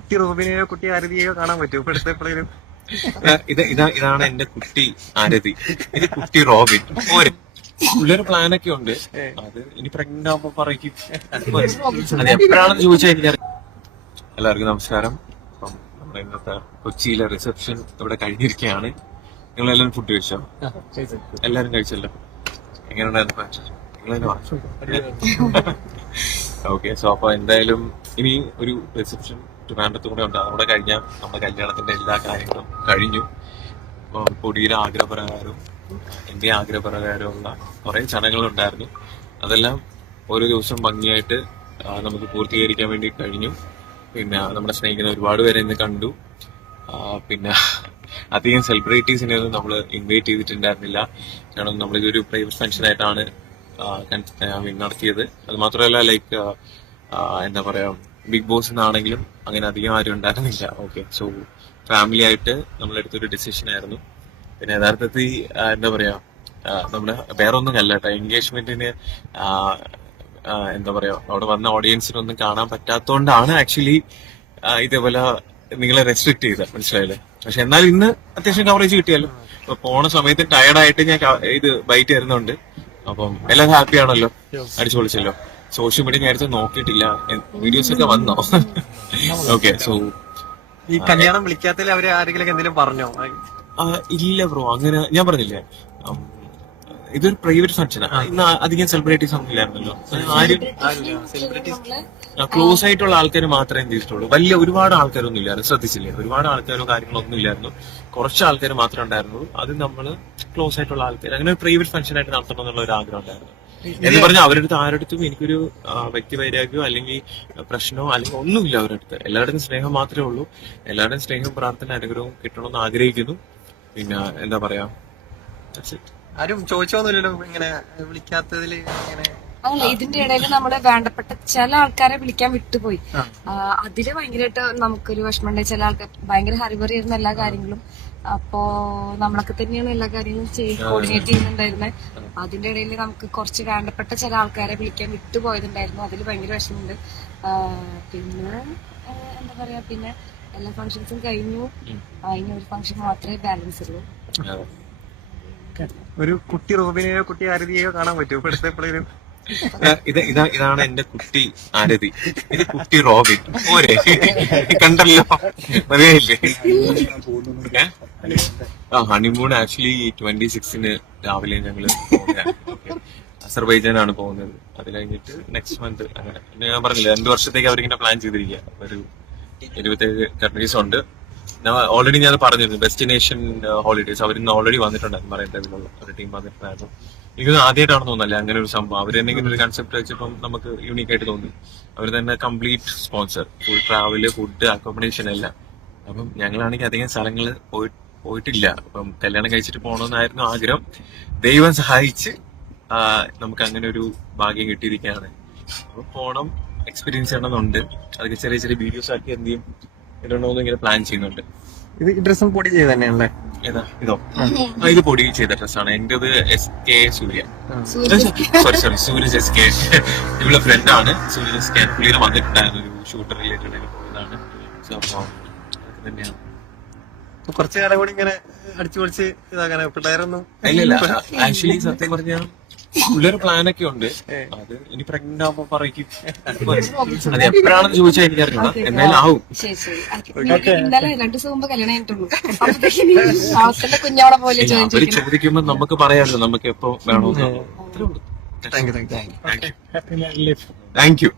കുട്ടി റോബിനെയോ കുട്ടി ആരതിയെയോ കാണാൻ പറ്റുമോ? ഇപ്പോഴത്തെ എപ്പോഴും ഇത് ഇതാ ഇതാണ് എന്റെ കുട്ടി ആരതി. ഇത് കുട്ടി റോബിൻ. പോരെ ഉള്ളൊരു പ്ലാനൊക്കെ ഉണ്ട്. അത് ഇനി പ്രഗ്നന്റ് ആവുമ്പോ പറയും. അത് എപ്പോഴാണെന്ന് ചോദിച്ചാൽ എനിക്കറിയാം. എല്ലാവർക്കും നമസ്കാരം. അപ്പം നമ്മുടെ ഇന്നത്തെ കൊച്ചിയിലെ റിസപ്ഷൻ ഇവിടെ കഴിഞ്ഞിരിക്കുകയാണ്. നിങ്ങൾ എല്ലാവരും ഫുഡ് കഴിച്ചോ എല്ലാരും കഴിച്ചല്ലോ എങ്ങനെയുണ്ടായിരുന്നു ഓക്കെ സോ അപ്പൊ എന്തായാലും ഇനി ഒരു റിസപ്ഷൻ ട്രിവാൻഡ്രത്തും കൂടെ ഉണ്ട്. അവിടെ കഴിഞ്ഞ നമ്മുടെ കല്യാണത്തിന്റെ എല്ലാ കാര്യങ്ങളും കഴിഞ്ഞു. പൊടിയുടെ ആഗ്രഹപ്രകാരവും എന്റെ ആഗ്രഹപ്രകാരമുള്ള കുറേ ചടങ്ങുകളുണ്ടായിരുന്നു. അതെല്ലാം ഓരോ ദിവസം ഭംഗിയായിട്ട് നമുക്ക് പൂർത്തീകരിക്കാൻ വേണ്ടി കഴിഞ്ഞു. പിന്നെ നമ്മുടെ സ്നേഹിക്കുന്ന ഒരുപാട് പേരെ ഇന്ന് കണ്ടു. പിന്നെ അധികം സെലിബ്രിറ്റീസിനെ ഒന്നും നമ്മൾ ഇൻവൈറ്റ് ചെയ്തിട്ടുണ്ടായിരുന്നില്ല. കാരണം നമ്മളിതൊരു പ്രൈവറ്റ് ഫംഗ്ഷൻ ആയിട്ടാണ് നടത്തിയത്. അത് മാത്രമല്ല ലൈക്ക് എന്താ പറയാ ബിഗ് ബോസ് ആണെങ്കിലും അങ്ങനെ അധികം ആരും ഉണ്ടായിരുന്നില്ല. ഓക്കെ സോ ഫാമിലി ആയിട്ട് നമ്മളെടുത്തൊരു ഡിസിഷൻ ആയിരുന്നു. പിന്നെ യഥാർത്ഥത്തിൽ എന്താ പറയാ നമ്മുടെ വേറെ ഒന്നും അല്ല കേട്ടോ. എൻഗേജ്മെന്റിന് എന്താ പറയാ അവിടെ വന്ന ഓഡിയൻസിനൊന്നും കാണാൻ പറ്റാത്തതുകൊണ്ടാണ് ആക്ച്വലി ഇതേപോലെ നിങ്ങളെ റെസ്ട്രിക്ട് ചെയ്ത മനസ്സിലായില്ലേ? പക്ഷെ എന്നാൽ ഇന്ന് അത്യാവശ്യം കവറേജ് കിട്ടിയല്ലോ. അപ്പൊ പോണ സമയത്ത് ടയർഡായിട്ട് ഞാൻ ഇത് ബൈറ്റ് തരുന്നുണ്ട് അപ്പം എല്ലാവരും ഹാപ്പി ആണല്ലോ. അടിച്ചു പൊളിച്ചല്ലോ സോഷ്യൽ മീഡിയ നേരത്തെ നോക്കിയിട്ടില്ല. വീഡിയോസ് ഒക്കെ വന്നോ? ഓക്കെ സോ ഈ കല്യാണം വിളിക്കാത്തതിൽ അവർ ആരെങ്കിലും എന്തെങ്കിലും പറഞ്ഞോ? ഇല്ല ബ്രോ അങ്ങനെ ഞാൻ പറഞ്ഞില്ലേ? ഇതൊരു പ്രൈവറ്റ് ഫംഗ്ഷനാണ് ഇന്ന് അധികം സെലിബ്രിറ്റീസ് ഒന്നും ഇല്ലായിരുന്നല്ലോ. ആരും ക്ലോസ് ആയിട്ടുള്ള ആൾക്കാർ മാത്രമേ എന്ത് ചെയ്തിട്ടുള്ളൂ. വലിയ ഒരുപാട് ആൾക്കാരൊന്നും ഇല്ലായിരുന്നു. ശ്രദ്ധിച്ചില്ലേ? ഒരുപാട് ആൾക്കാരോ കാര്യങ്ങളോ ഒന്നും ഇല്ലായിരുന്നു. കുറച്ച് ആൾക്കാർ മാത്രമേ ഉണ്ടായിരുന്നുള്ളൂ. അത് നമ്മൾ ക്ലോസ് ആയിട്ടുള്ള ആൾക്കാർ അങ്ങനെ ഒരു പ്രൈവറ്റ് ഫംഗ്ഷൻ ആയിട്ട് നടത്തണം എന്നുള്ള ഒരു ആഗ്രഹം ഉണ്ടായിരുന്നു. എന്ന് പറഞ്ഞാൽ അവരുടെ അടുത്ത് ആരുടെ അടുത്തും എനിക്കൊരു വ്യക്തി വൈരാഗ്യമോ അല്ലെങ്കിൽ പ്രശ്നമോ അല്ലെങ്കിൽ ഒന്നുമില്ല അവരുടെ അടുത്ത്. എല്ലാവരുടെയും സ്നേഹം മാത്രമേ ഉള്ളൂ. എല്ലാവരുടെയും സ്നേഹം പ്രാർത്ഥന അനുഗ്രഹവും കിട്ടണമെന്ന് ആഗ്രഹിക്കുന്നു. പിന്നെ എന്താ പറയാ. ആരും ചോദിച്ചോന്നുമില്ലല്ലോ ഇങ്ങനെ വിളിക്കാത്തതിൽ ഇങ്ങനെ. അതല്ല ഇതിന്റെ ഇടയിൽ നമ്മുടെ വേണ്ടപ്പെട്ട ചില ആൾക്കാരെ വിളിക്കാൻ വിട്ടുപോയി. അതിൽ ഭയങ്കരമായിട്ട് നമുക്കൊരു വിഷമമുണ്ട്. ചില ആൾക്കാർ ഭയങ്കര ഹരിവറി ആയിരുന്ന എല്ലാ കാര്യങ്ങളും. അപ്പോ നമ്മളൊക്കെ തന്നെയാണ് എല്ലാ കാര്യങ്ങളും ചെയ്ത് കോർഡിനേറ്റ് ചെയ്യുന്നുണ്ടായിരുന്നത് അതിന്റെ ഇടയിൽ നമുക്ക് കുറച്ച് വേണ്ടപ്പെട്ട ചില ആൾക്കാരെ വിളിക്കാൻ വിട്ടുപോയതുണ്ടായിരുന്നു. അതിൽ ഭയങ്കര വിഷമമുണ്ട്. പിന്നെ എന്താ പറയാ പിന്നെ എല്ലാ ഫംഗ്ഷൻസും കഴിഞ്ഞു. ഇനി ഒരു ഫംഗ്ഷൻ മാത്രമേ ബാലൻസ് ഉള്ളൂ. ഒരു കുട്ടി റോബിനെയോ കുട്ടി ആരതിയെയോ കാണാൻ പറ്റുമോ ഇവിടുത്തെ എപ്പോഴും ഇത് ഇതാ ഇതാണ് എന്റെ കുട്ടി ആരതി. ഇത് കുട്ടി റോബിൻ. പോരെ കണ്ടല്ലോ. മതിയായില്ലേ? ആ ഹണിമൂൺ ആക്ച്വലി ട്വന്റി സിക്സിന് രാവിലെ ഞങ്ങൾ അസർബൈജാനാണ് പോകുന്നത്. അത് കഴിഞ്ഞിട്ട് നെക്സ്റ്റ് മന്ത് അങ്ങനെ. ഞാൻ പറഞ്ഞില്ല രണ്ടു വർഷത്തേക്ക് അവരിങ്ങനെ പ്ലാൻ ചെയ്തിരിക്കുക ഒരു ഇരുപത്തേഴ് കൺട്രീസ് ഉണ്ട്. ഓൾറെഡി ഞാൻ പറഞ്ഞിരുന്നു ഡെസ്റ്റിനേഷൻ ഹോളിഡേസ് അവർ ഓൾറെഡി വന്നിട്ടുണ്ടായിരുന്നു പറയേണ്ടതിലുള്ള ഒരു ടീം വന്നിട്ടുണ്ടായിരുന്നു. എനിക്ക് ആദ്യമായിട്ടാണ് തോന്നല്ലേ അങ്ങനെ ഒരു സംഭവം. അവർ എന്തെങ്കിലും ഒരു കൺസെപ്റ്റ് വെച്ചപ്പം നമുക്ക് യൂണീക് ആയിട്ട് തോന്നി. അവർ തന്നെ complete sponsor full travel food accommodation എല്ലാം. അപ്പം ഞങ്ങളാണെങ്കിൽ അധികം സ്ഥലങ്ങൾ പോയി പോയിട്ടില്ല. അപ്പം കല്യാണം കഴിച്ചിട്ട് പോകണമെന്നായിരുന്നു ആഗ്രഹം. ദൈവം സഹായിച്ച് നമുക്ക് അങ്ങനെ ഒരു ഭാഗ്യം കിട്ടിയിരിക്കുകയാണ്. അപ്പൊ പോണം എക്സ്പീരിയൻസ് ചെയ്യണമെന്നുണ്ട്. അതൊക്കെ ചെറിയ ചെറിയ വീഡിയോസ് ആക്കി എന്ത് ചെയ്യും? ഇടണമെന്ന് ഇങ്ങനെ പ്ലാൻ ചെയ്യുന്നുണ്ട്. ഇത് ഡ്രസ്സും പൊടി ചെയ്ത് തന്നെയാണല്ലേ? ഏതാ? ഇതോ. ആ, ഇത് പൊടി ചെയ്ത ഡ്രസ്സാണ് എന്റേത് S K Surya. Sorry sorry Suraj S K ഇവളെ ഫ്രണ്ട് ആണ്. സൂരജ് എസ് കെ പുള്ളിയുടെ വന്നിട്ടുണ്ടായിരുന്നു ഒരു ഷൂട്ടർ റിലേറ്റഡ് ആയിട്ട് പോയതാണ്. സോ അപ്പൊ അതൊക്കെ തന്നെയാണ്. കുറച്ചു കാലം കൂടി ഇങ്ങനെ അടിച്ചു പൊളിച്ച് ഇതാക്കാനാ. പിള്ളേരൊന്നും ഇല്ല ആക്ച്വലി സത്യം പറഞ്ഞാൽ ഉള്ളൊരു പ്ലാനൊക്കെ ഉണ്ട്. അത് ഇനി പ്രഗ്നന്റ് ആവുമ്പോ പറയും അത് എപ്പോഴാണെന്ന് ചോദിച്ചാൽ എനിക്കറിഞ്ഞൂടാ എന്തായാലും ആവും. ശരി ശരി. ഇന്നലെ രണ്ടു ദിവസം മുമ്പ് കല്യാണം പോലെ അവർ ചോദിക്കുമ്പോ നമുക്ക് പറയാമല്ലോ നമുക്ക് എപ്പോ വേണോ thank you thank you thank you